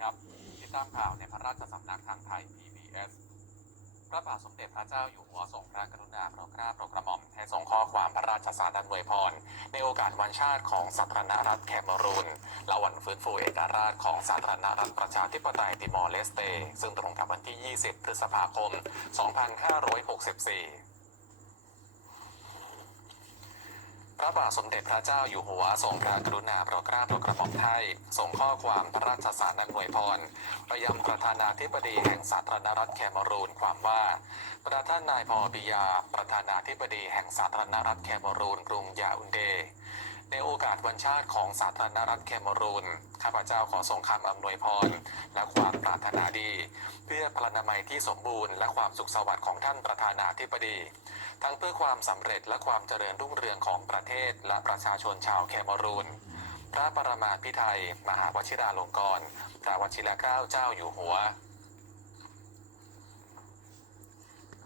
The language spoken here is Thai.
ครับ ติดตามข่าวในพระราชสำนักทางไทย PBS พระบาทสมเด็จพระเจ้าอยู่หัวทรงพระกรุณาโปรดเกล้าโปรดกระหม่อมให้ทรงข้อความพระราชสารอวยพร ในโอกาสวันชาติของสาธารณรัฐแคเมรูน และวันฟื้นฟูเอกราชของสาธารณรัฐประชาธิปไตยติมอร์เลสเต ซึ่งตรงกับวันที่ 20 พฤษภาคม 2564 พระบาทสมเด็จพระเจ้าอยู่หัวทรงพระกรุณาโปรดเกล้าโปรดกระหม่อมไทยส่งข้อความพระราชสารอำนวยพรไปยังประธานาธิบดีแห่งสาธารณรัฐแคเมรูนความว่า ประธานนายพอบิยา ประธานาธิบดีแห่งสาธารณรัฐแคเมรูนกรุงยาอุนเด ในโอกาสวันชาติของสาธารณรัฐแคมรูน ข้าพเจ้าขอส่งคำอำนวยพร และความปรารถนาดี เพื่อพลานามัยที่สมบูรณ์และความสุขสวัสดิ์ของท่านประธานาธิบดี ทั้งเพื่อความสำเร็จและความเจริญรุ่งเรืองของประเทศและประชาชนชาวแคมรูน พระประมาพิไทย มหาวชิราลงกรณ์พระวชิรเกล้าเจ้าอยู่หัว